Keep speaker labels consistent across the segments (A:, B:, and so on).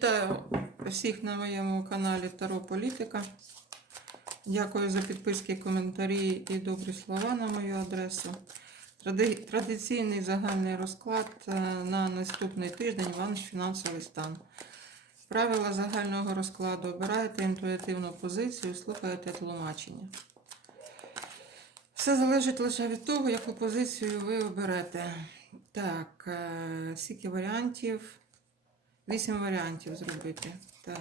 A: Вітаю всіх на моєму каналі Таро Політика. Дякую за підписки, коментарі і добрі слова на мою адресу. Тради- Традиційний загальний розклад е, на наступний тиждень ваш фінансовий стан. Правила загального розкладу. Обирайте інтуїтивну позицію, слухайте тлумачення. Все залежить лише від того, яку позицію ви оберете. Так, е, скільки варіантів? Вісім варіантів зробити. Так.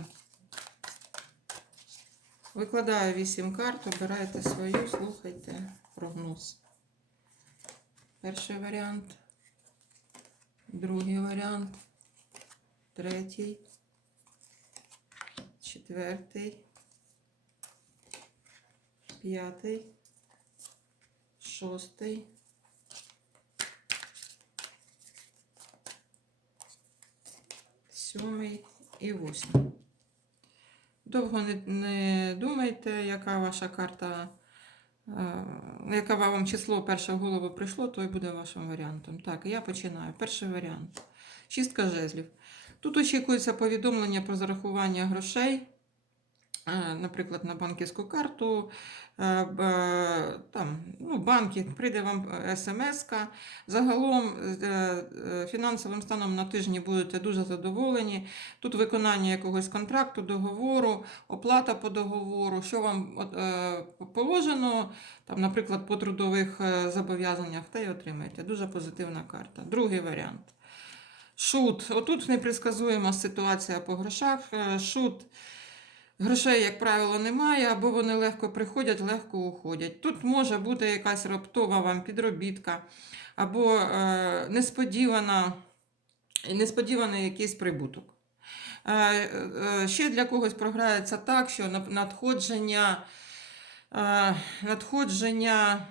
A: Викладаю вісім карт, обирайте свою, слухайте прогноз. Перший варіант, другий варіант, третій, четвертий, п'ятий, шостий. Сьомий і восьмий. Довго не, не думайте, яка ваша карта, е, яке вам число перше в голову прийшло, то і буде вашим варіантом. Так, я починаю. Перший варіант. Шістка жезлів. Тут очікується повідомлення про зарахування грошей, наприклад, на банківську карту. е, Там, ну, банки, прийде вам смс-ка. Загалом е, е, фінансовим станом на тижні будете дуже задоволені. Тут виконання якогось контракту, договору, оплата по договору, що вам е, положено, там, наприклад, по трудових е, зобов'язаннях, те й отримаєте. Дуже позитивна карта. Другий варіант. Шут. Отут непредсказуема ситуація по грошах. Е, Шут. Грошей, як правило, немає, або вони легко приходять, легко уходять. Тут може бути якась раптова вам підробітка, або е, несподівана, несподіваний якийсь прибуток. Е, е, Ще для когось програється так, що надходження, е, надходження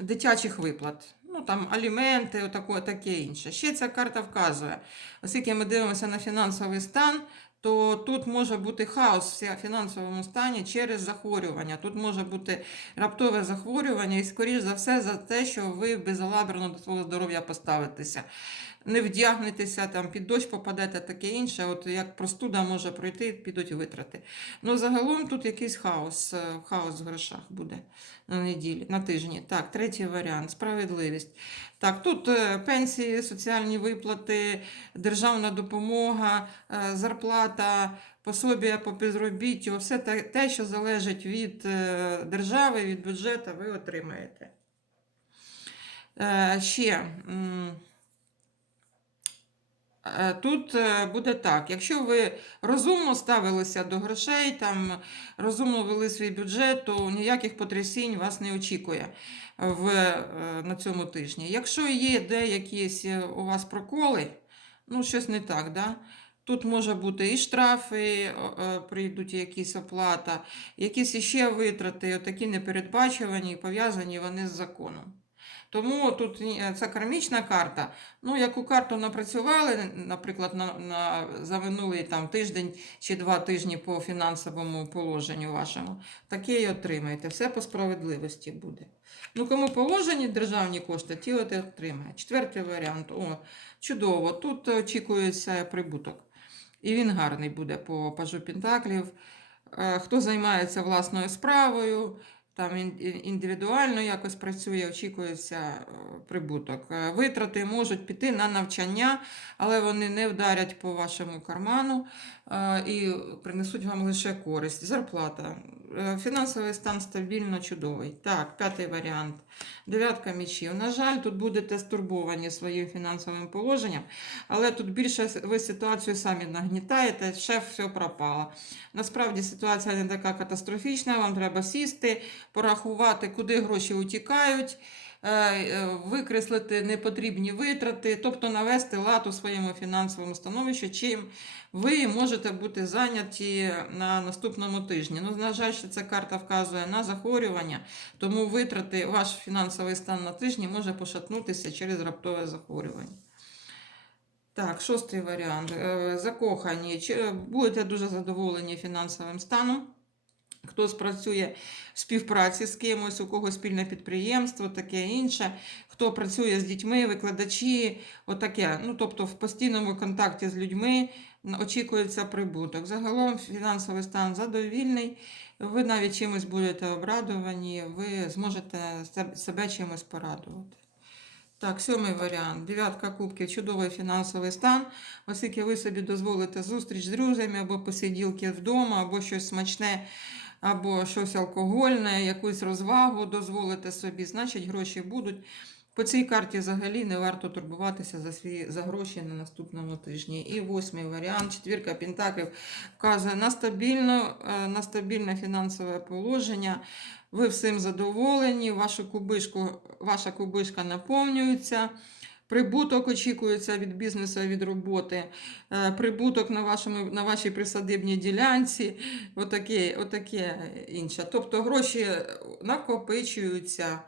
A: дитячих виплат. Ну, там аліменти, таке інше. Ще ця карта вказує, оскільки ми дивимося на фінансовий стан, то тут може бути хаос в фінансовому стані через захворювання. Тут може бути раптове захворювання, і, скоріш за все, за те, що ви безалаберно до свого здоров'я поставитеся. Не вдягнетеся, там під дощ попадете, таке інше. От як простуда може пройти, підуть витрати. Ну, загалом тут якийсь хаос, е, хаос в грошах буде на неділі, на тижні. Так, третій варіант справедливість. Так, тут е, пенсії, соціальні виплати, державна допомога, е, зарплата, пособія по безробіттю, все те, що залежить від держави, від бюджету, ви отримаєте. Ще. Е, Тут е, буде так, якщо ви розумно ставилися до грошей, там розумно вели свій бюджет, то ніяких потрясінь вас не очікує в, е, на цьому тижні. Якщо є деякі е, у вас проколи, ну щось не так, да? Тут може бути і штрафи, прийдуть якісь оплата, якісь іще витрати, такі непередбачувані, пов'язані вони з законом. Тому тут це кармічна карта. Ну, яку карту напрацювали, наприклад, на, на, за минулий там, тиждень чи два тижні по фінансовому положенню вашому, таке і отримаєте. Все по справедливості буде. Ну, кому положені державні кошти, ті от і отримають. Четвертий варіант. О, чудово. Тут очікується прибуток. І він гарний буде по пажу Пентаклів. Е, Хто займається власною справою, там ін- ін- індивідуально якось працює, очікується е, прибуток. Е, Витрати можуть піти на навчання, але вони не вдарять по вашому карману е, і принесуть вам лише користь. Зарплата. Е, Фінансовий стан стабільно чудовий. Так, п'ятий варіант. Дев'ятка мічів. На жаль, тут будете стурбовані своїм фінансовим положенням, але тут більше ви ситуацію самі нагнітаєте, шеф все пропало. Насправді ситуація не така катастрофічна, вам треба сісти, порахувати, куди гроші утікають, викреслити непотрібні витрати, тобто навести лад у своєму фінансовому становищі, чим ви можете бути зайняті на наступному тижні. Ну, на жаль, що ця карта вказує на захворювання, тому витрати, ваш фінансовий стан на тижні може пошатнутися через раптове захворювання. Так, шостий варіант. Е, Закохані. Будете дуже задоволені фінансовим станом. Хто працює в співпраці з кимось, у кого спільне підприємство, таке інше, хто працює з дітьми, викладачі, отаке. Ну, тобто в постійному контакті з людьми, очікується прибуток. Загалом фінансовий стан задовільний. Ви навіть чимось будете обрадовані, ви зможете себе чимось порадувати. Так, сьомий варіант. Дев'ятка кубків, чудовий фінансовий стан, оскільки ви собі дозволите зустріч з друзями або посиділки вдома, або щось смачне, або щось алкогольне, якусь розвагу дозволите собі, значить гроші будуть. По цій карті взагалі не варто турбуватися за свої за гроші на наступному тижні. І восьмий варіант, четвірка пентаклів, вказує на, стабільно, е, на стабільне фінансове положення. Ви всім задоволені, вашу кубишку, ваша кубишка наповнюється. Прибуток очікується від бізнесу, від роботи, е, прибуток на, вашому, на вашій присадибній ділянці, отаке, отаке інше. Тобто гроші накопичуються.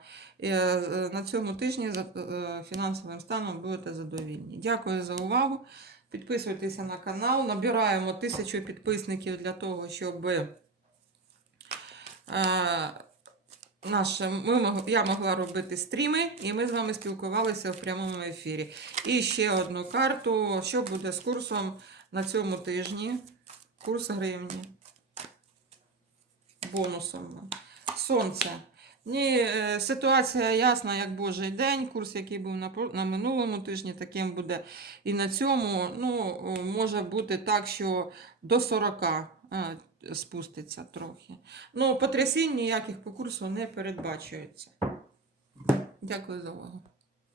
A: Е, На цьому тижні за е, фінансовим станом будете задовільні. Дякую за увагу. Підписуйтеся на канал. Набираємо тисячу підписників для того, щоб наше, ми, я могла робити стріми, і ми з вами спілкувалися в прямому ефірі. І ще одну карту, що буде з курсом на цьому тижні. Курс гривні. Бонусом. Сонце. Ні, е, ситуація ясна, як Божий день. Курс, який був на, на минулому тижні, таким буде і на цьому. Ну, може бути так, що до 40 е, спуститься трохи. Ну, потрясінь ніяких по курсу не передбачується. Дякую за увагу.